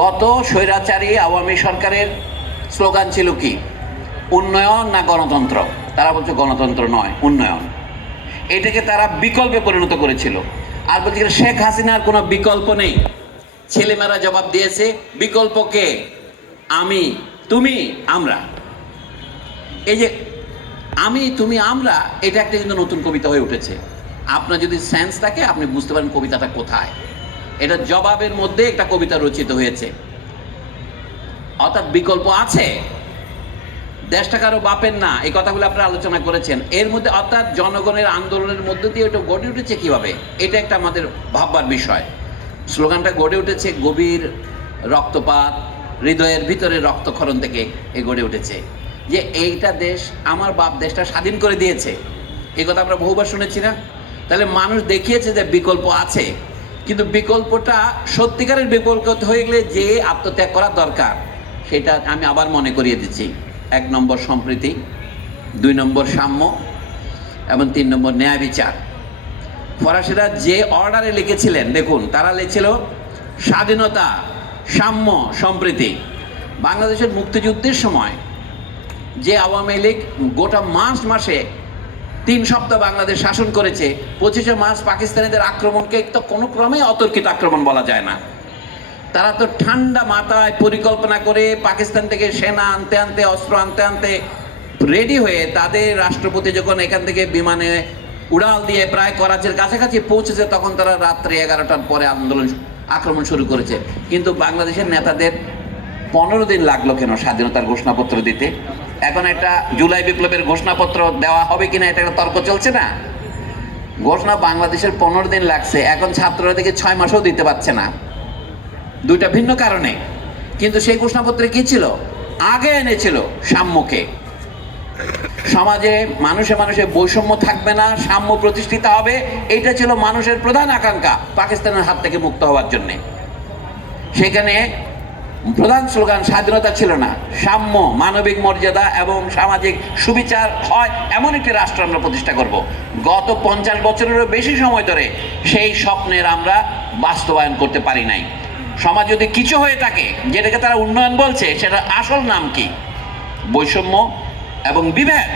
গত স্বৈরাচারী আওয়ামী সরকারের স্লোগান ছিল কি? উন্নয়ন না গণতন্ত্র? তারা বলছে গণতন্ত্র নয়, উন্নয়ন। এটাকে তারা বিকল্পে পরিণত করেছিল। আর বলছে শেখ হাসিনার কোনো বিকল্প নেই। ছেলেমেয়েরা জবাব দিয়েছে, বিকল্প কে? আমি, তুমি, আমরা। এই যে আমি, তুমি, আমরা, এটা একটা কিন্তু নতুন কবিতা হয়ে উঠেছে। আপনার যদি সেন্স থাকে আপনি বুঝতে পারেন কবিতাটা কোথায়। এটা জবাবের মধ্যে একটা কবিতা রচিত হয়েছে। অর্থাৎ বিকল্প আছে, দেশটা কারো বাপের না, এই কথাগুলো আপনারা আলোচনা করেছেন। এর মধ্যে অর্থাৎ জনগণের আন্দোলনের মধ্য দিয়ে এটা গড়ে উঠেছে কিভাবে, এটা একটা আমাদের ভাববার বিষয়। স্লোগানটা গড়ে উঠেছে গভীর রক্তপাত, হৃদয়ের ভিতরে রক্তক্ষরণ থেকে এ গড়ে উঠেছে যে এইটা দেশ, আমার বাপ দেশটা স্বাধীন করে দিয়েছে। এই কথা আমরা বহুবার শুনেছি না? তাহলে মানুষ দেখিয়েছে যে বিকল্প আছে, কিন্তু বিকল্পটা সত্যিকারের বিকল্প হয়ে গেলে যে আত্মত্যাগ করা দরকার সেটা আমি আবার মনে করিয়ে দিচ্ছি। 1 নম্বর সম্প্রীতি, 2 নম্বর সাম্য এবং 3 নম্বর ন্যায় বিচার। ফরাসিরা যে অর্ডারে লিখেছিলেন দেখুন, তারা লিখছিল স্বাধীনতা, সাম্য, সম্প্রীতি। বাংলাদেশের মুক্তিযুদ্ধের সময় যে আওয়ামী লীগ গোটা মাসে 3 সপ্তাহ বাংলাদেশ শাসন করেছে, 25শে মার্চ পাকিস্তানিদের আক্রমণকে তো কোনো ক্রমে অতর্কিত আক্রমণ বলা যায় না। তারা তো ঠান্ডা মাথায় পরিকল্পনা করে পাকিস্তান থেকে সেনা আনতে আনতে, অস্ত্র আনতে আনতে রেডি হয়ে তাদের রাষ্ট্রপতি যখন এখান থেকে বিমানে উড়াল দিয়ে প্রায় করাচির কাছাকাছি পৌঁছেছে, তখন তারা রাত্রি 11টার পরে আক্রমণ শুরু করেছে। কিন্তু বাংলাদেশের নেতাদের 15 দিন লাগলো কেন স্বাধীনতার ঘোষণাপত্র দিতে? এখন একটা জুলাই বিপ্লবের ঘোষণাপত্র দেওয়া হবে কিনা এটা একটা তর্ক চলছে না? ঘোষণা বাংলাদেশের 15 দিন লাগছে, এখন ছাত্ররা থেকে 6 মাসও দিতে পারছে না। দুইটা ভিন্ন কারণে। কিন্তু সেই ঘোষণাপত্রে কি ছিল? আগে এনেছিল সাম্যকে। সমাজে মানুষে মানুষে বৈষম্য থাকবে না, সাম্য প্রতিষ্ঠিত হবে, এটা ছিল মানুষের প্রধান আকাঙ্ক্ষা পাকিস্তানের হাত থেকে মুক্ত হওয়ার জন্যে। সেখানে প্রধান স্লোগান স্বাধীনতা ছিল না, সাম্য, মানবিক মর্যাদা এবং সামাজিক সুবিচার হয় এমন একটি রাষ্ট্র আমরা প্রতিষ্ঠা করব। গত 50 বছরেরও বেশি সময় ধরে সেই স্বপ্নের আমরা বাস্তবায়ন করতে পারি নাই। সমাজ যদি কিছু হয়ে থাকে যেটাকে তারা উন্নয়ন বলছে, সেটা আসল নাম কি? বৈষম্য এবং বিভেদ।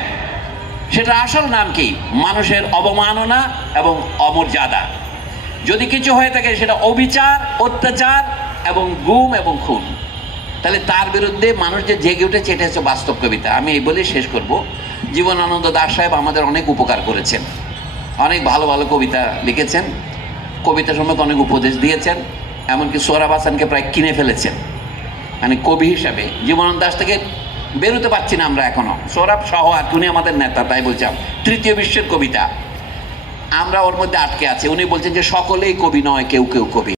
সেটা আসল নাম কি? মানুষের অবমাননা এবং অমর্যাদা। যদি কিছু হয়ে থাকে সেটা অবিচার, অত্যাচার এবং গুম এবং খুন। তাহলে তার বিরুদ্ধে মানুষ যে জেগে উঠেছে, এটা হচ্ছে বাস্তব কবিতা। আমি এই বলে শেষ করব। জীবনানন্দ দাশ সাহেব আমাদের অনেক উপকার করেছেন, অনেক ভালো ভালো কবিতা লিখেছেন, কবিতা সম্পর্কে অনেক উপদেশ দিয়েছেন, এমনকি সোহরাব হাসানকে প্রায় কিনে ফেলেছেন মানে কবি হিসাবে। জীবনানন্দ দাশ থেকে বেরোতে পারছি না আমরা এখনো, সোহরাব সহ। আর উনি আমাদের নেতা, তাই বলছিলাম 3য় বিশ্বের কবিতা, আমরা ওর মধ্যে আটকে আছি। উনি বলছেন যে সকলেই কবি নয়, কেউ কেউ কবি।